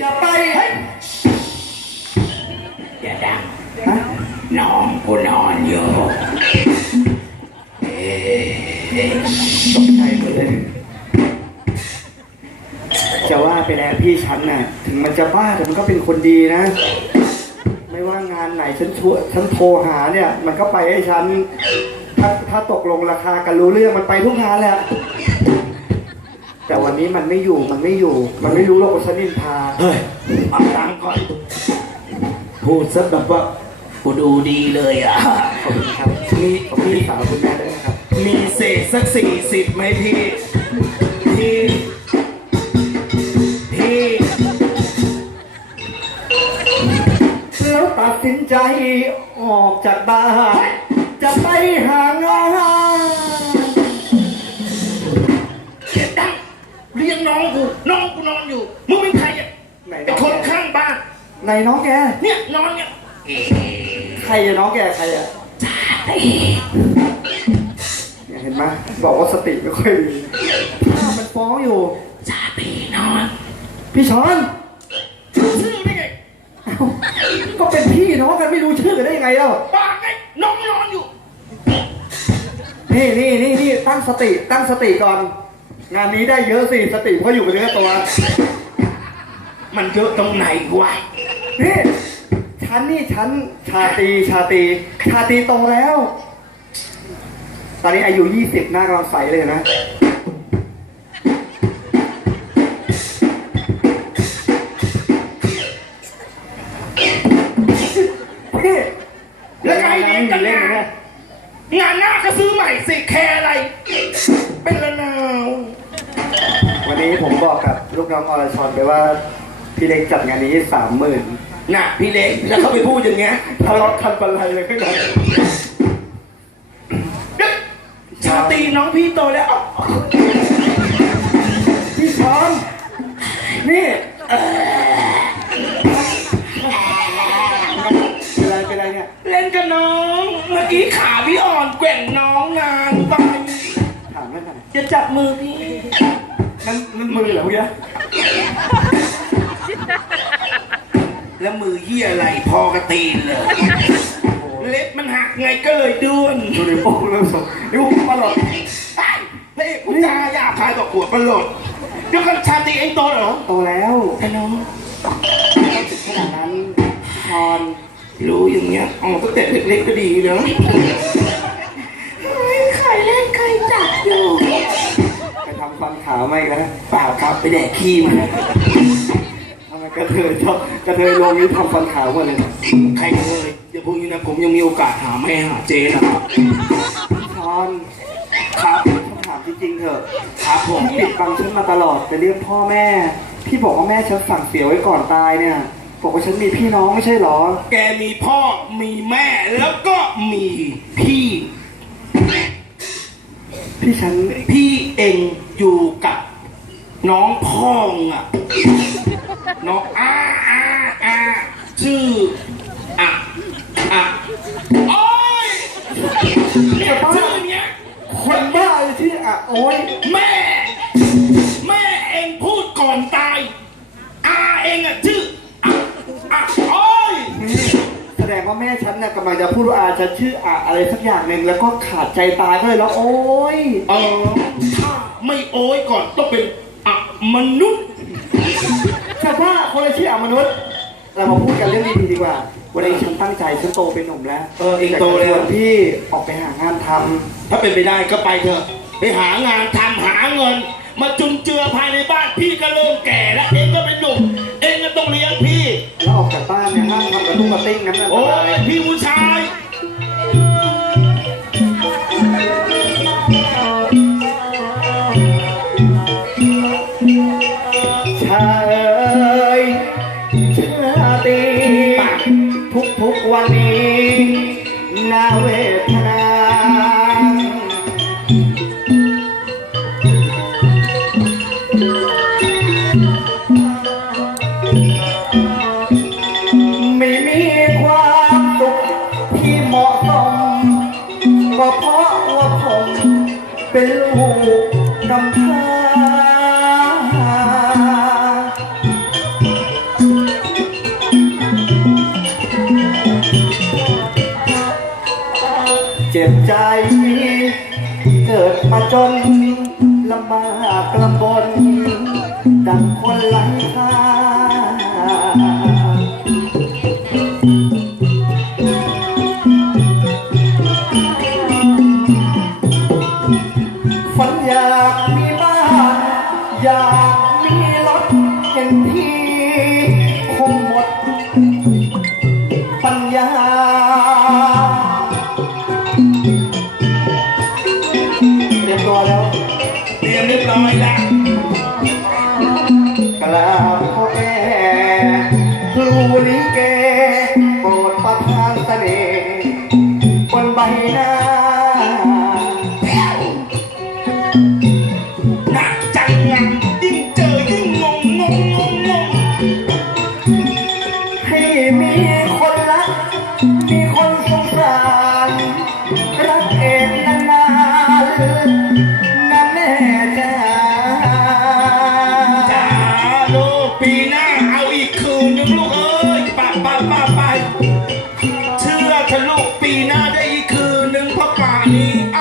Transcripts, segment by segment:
จะไปเฮ้ยอย่าดังฮะน้องกูนอนอยู่เอ๊ะตกใจหมดเลย จะว่าไปแล้วพี่ฉันน่ะ ถึงมันจะบ้าแต่มันก็เป็นคนดีนะ ไม่ว่างานไหนฉันชวฉันโทรหาเนี่ย มันก็ไปให้ฉัน ถ้าถ้าตกลงราคากันรู้เรื่องมันไปทุกงานแหละ วันนี้มันไม่อยู่มันไม่อยู่ มันไม่รู้หรอกว่าฉันนินทาเฮ้ยเอาตังค์ก่อนพูดซะแบบว่ากูดูดีเลยอะ ขอบคุณครับมีขอบคุณมีพี่สาวคุณแม่ด้วยนะครับ มีเศษสักสี่สิบไหมพี่ พี่ พี่ แล้วตัดสินใจออกจากบ้านจะไปหางานเสียดัง เรียกน้องกูน้องกูนอนอยู่มึงเป็นใครอะไหนเป็นน้องคนแกข้างบ้าน ไหนน้องแก เนี่ยนอนเนี่ยเอ๊ะใครอะน้องแกใครอะเนี่ยเห็นไหมบอกว่าสติไม่ค่อยดีภาพมันฟ้องอยู่ชาปีนอนพี่ช้อนชื่อได้ไงเอ้าก็เป็นพี่น้องกันไม่รู้ชื่อกันได้ยังไงเล่าบ้าไงน้องนอนอยู่นี่นี่นี่นี่ตั้งสติตั้งสติก่อน งานนี้ได้เยอะสิสติเพราะอยู่กับเนื้อตัว มันเยอะตรงไหนวะนี่ฉันนี่ฉันชาตรีชาตรีชาตรีโตแล้ว ตอนนี้อายุยี่สิบหน้ากำลังใสเลยนะพี่แล้วไงดีกันเล่นนะงานหน้าก็ซื้อใหม่สิแคร์อะไร เป็นละนา ววันนี้ผมบอกกับลูกน้องอรชรไปว่าพี่เล็กจัดงานนี้สามหมื่นน่ะพี่เล็กแล้วเขาไปพูดอย่างเงี้ยทะเลาะกันปันไรเลยขึ้นมาเดี๋ยวชาตรีน้องพี่โตแล้วเอาพี่ช้อนนี่เป็นไรเป็นไรเนี่ยเล่นกับน้องเมื่อกี้ขาพี่อ่อนแกว่งน้องนานไปถามไม่หน่อยจะจับมือพี่นั่นนั่น มือเหรอเมื่อกี้แล้วมือเหี้ยอะไรพอกระตีนเลย เล็บมันหักไงก็เลยด้วนดูในวโป้งเริ่มสงนิ้วโป้งตลอดไอ้เฮ้ยกูจาหยาบคายกับหัวประหลดเดี๋ยวกันชาตรีเองโตเหรอโตแล้วไอ้น้องขนาดนั้นพรรู้อย่างเงี้ยออกตั้งแต่เล็กๆก็ดีเนาะาวไม่กันนะเปล่าครับไปแดกขี้มาทำไมกระเทยชอบกระเทยลงนี้ทำฟันขาวหมดเลยใครเลยเดี๋ยวพรุ่งนี้นะผมยังมีโอกาสหาแม่หาเจนะครับพรครับคำถามจริงๆเถอะครับผมปิดบังฉันมาตลอดจะเรียกพ่อแม่ พี่บอกว่าแม่ฉันสั่งเสียไว้ก่อนตายเนี่ยบอกว่าฉันมีพี่น้องไม่ใช่เหรอ แกมีพ่อมีแม่แล้วก็มีพี่ พี่ฉันพี่เอง อยู่กับน้องพ่องอะ น้องอาอาอาชื่ออะอะโอ้ยเนี่ยชื่อเนี้ยคนบ้าเลยที่อะโอ้ยแม่ แม่เองพูดก่อนตายอาเองอะชื่ออะอะโอ้ยแสดงว่าแม่ฉันเนี่ยกำลังจะพูดว่าอาฉันชื่ออะอะไรสักอย่างหนึ่งแล้วก็ขาดใจตายก็เลยแล้วโอ้ยเออถ้าไม่ โอ้ยก่อนต้องเป็นอะมนุษย์แต่ว่าคนละชื่ออะมนุษย์ เรามาพูดกันเรื่องดีๆดีกว่า วันนี้ฉันตั้งใจฉันโตเป็นหนุ่มแล้วเออเองโตแล้วอยากจะชนพี่ออกไปหางานทำถ้าเป็นไปได้ก็ไปเถอะ ไปหางานทำหาเงิน มาจุนเจือภายในบ้านพี่ก็เริ่มแก่แล้ว เองก็เป็นหนุ่ม เองก็ต้องเลี้ยงพี่ แล้วออกจากบ้านเนี่ยห้ามทำกระตุ้งกระติ้งน้ำหนักโอ้อะไรยพี่ผู้ช ตีทุกทุกๆวันนี้นาเว จ็บใจ เกิดมาจนลำบากลำบน ดังคนไร้ค่าฝันอยากมีบ้าน อยากมีรถเห็นพี่คงหมด ปัญญา กร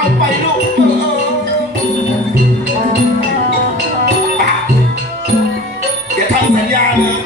านไปลูกอย่ทำสัญญาเลย